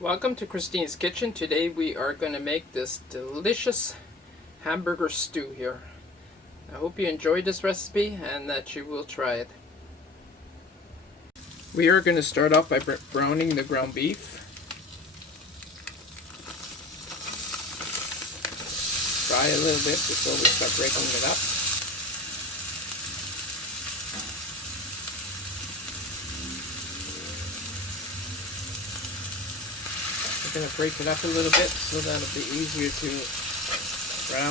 Welcome to Christine's Kitchen. Today we are going to make this delicious hamburger stew here. I hope you enjoyed this recipe and that you will try it. We are going to start off by browning the ground beef. Fry a little bit before we start breaking it up. We're going to break it up a little bit so that it'll be easier to brown.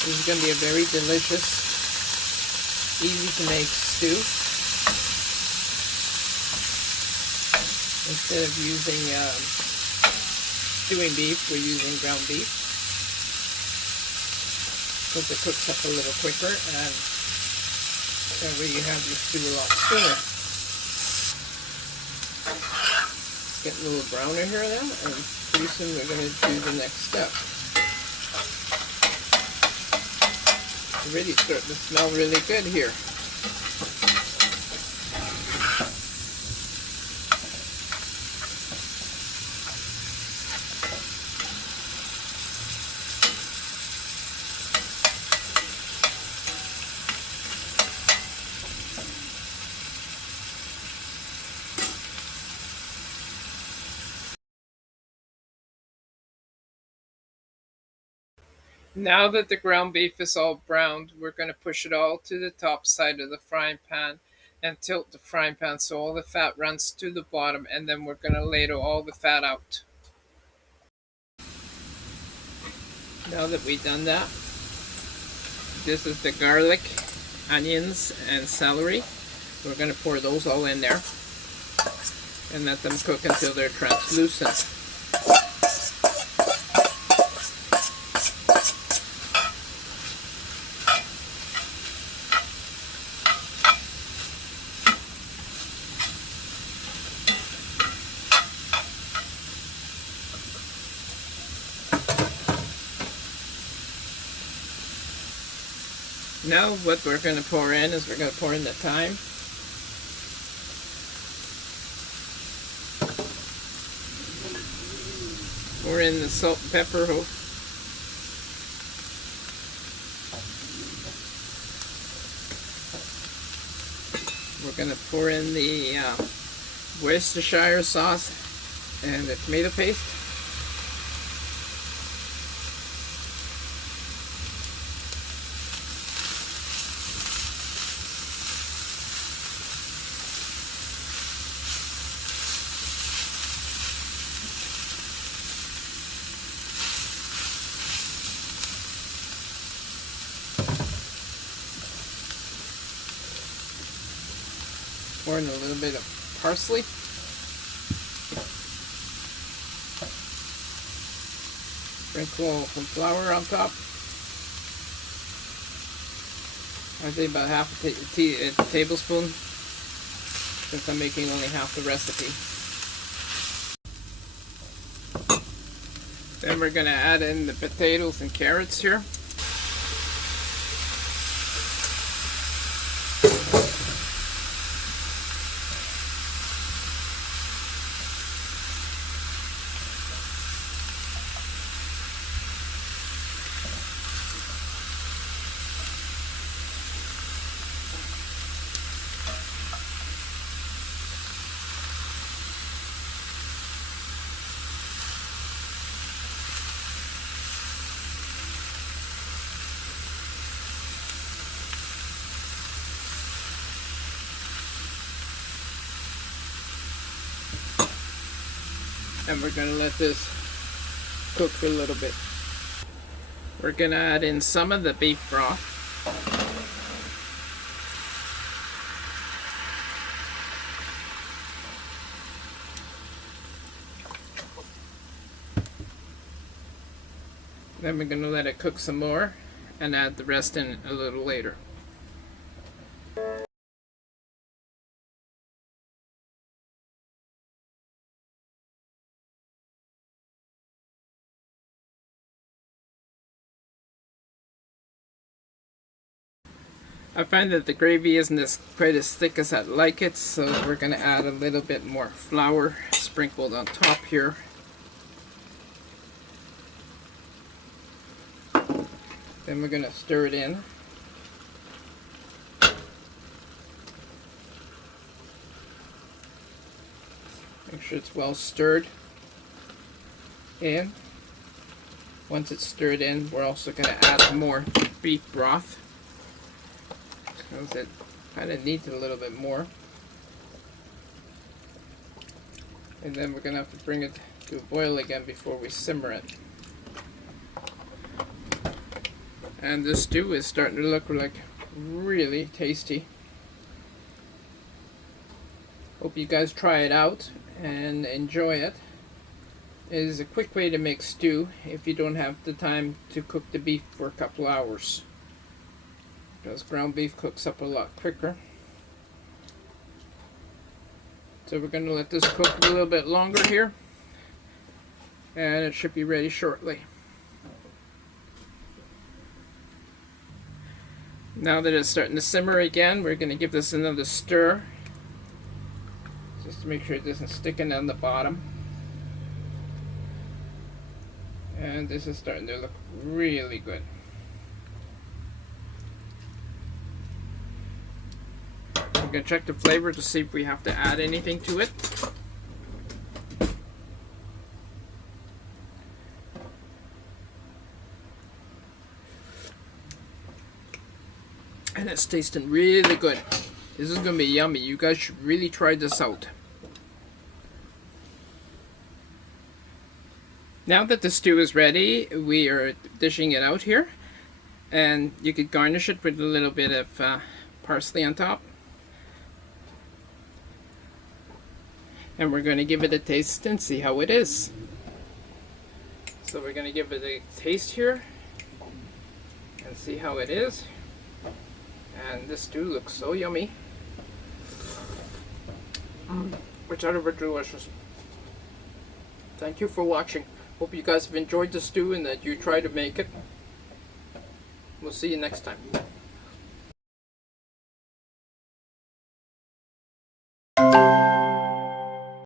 This is going to be a very delicious, easy to make stew. Instead of using stewing beef, we're using ground beef, because it cooks up a little quicker and that way you have your stew a lot sooner. It's getting a little browner here now, and pretty soon we're going to do the next step. It's really starting to smell really good here. Now that the ground beef is all browned, we're going to push it all to the top side of the frying pan and tilt the frying pan so all the fat runs to the bottom, and then we're going to ladle all the fat out. Now that we've done that, this is the garlic, onions, and celery. We're going to pour those all in there and let them cook until they're translucent. Now what we're going to pour in is we're going to pour in the thyme. Pour in the salt and pepper. We're going to pour in the Worcestershire sauce and the tomato paste. Pour in a little bit of parsley. Sprinkle some flour on top. I think about half a tablespoon, since I'm making only half the recipe. Then we're going to add in the potatoes and carrots here. And we're going to let this cook for a little bit. We're going to add in some of the beef broth. Then we're going to let it cook some more and add the rest in a little later. I find that the gravy isn't quite as thick as I'd like it, so we're going to add a little bit more flour sprinkled on top here. Then we're going to stir it in. Make sure it's well stirred in. Once it's stirred in, we're also going to add more beef broth, because it kind of needs a little bit more. And then we're going to have to bring it to a boil again before we simmer it. And this stew is starting to look like really tasty. Hope you guys try it out and enjoy it. It is a quick way to make stew if you don't have the time to cook the beef for a couple hours, because ground beef cooks up a lot quicker. So we're going to let this cook a little bit longer here, and it should be ready shortly. Now that it's starting to simmer again, we're going to give this another stir, just to make sure it doesn't stick in on the bottom. And this is starting to look really good. We're going to check the flavor to see if we have to add anything to it. And it's tasting really good. This is going to be yummy. You guys should really try this out. Now that the stew is ready, we are dishing it out here, and you could garnish it with a little bit of parsley on top. And we're going to give it a taste and see how it is. So we're going to give it a taste here and see how it is. And this stew looks so yummy. It's utterly delicious. Thank you for watching. Hope you guys have enjoyed the stew and that you try to make it. We'll see you next time.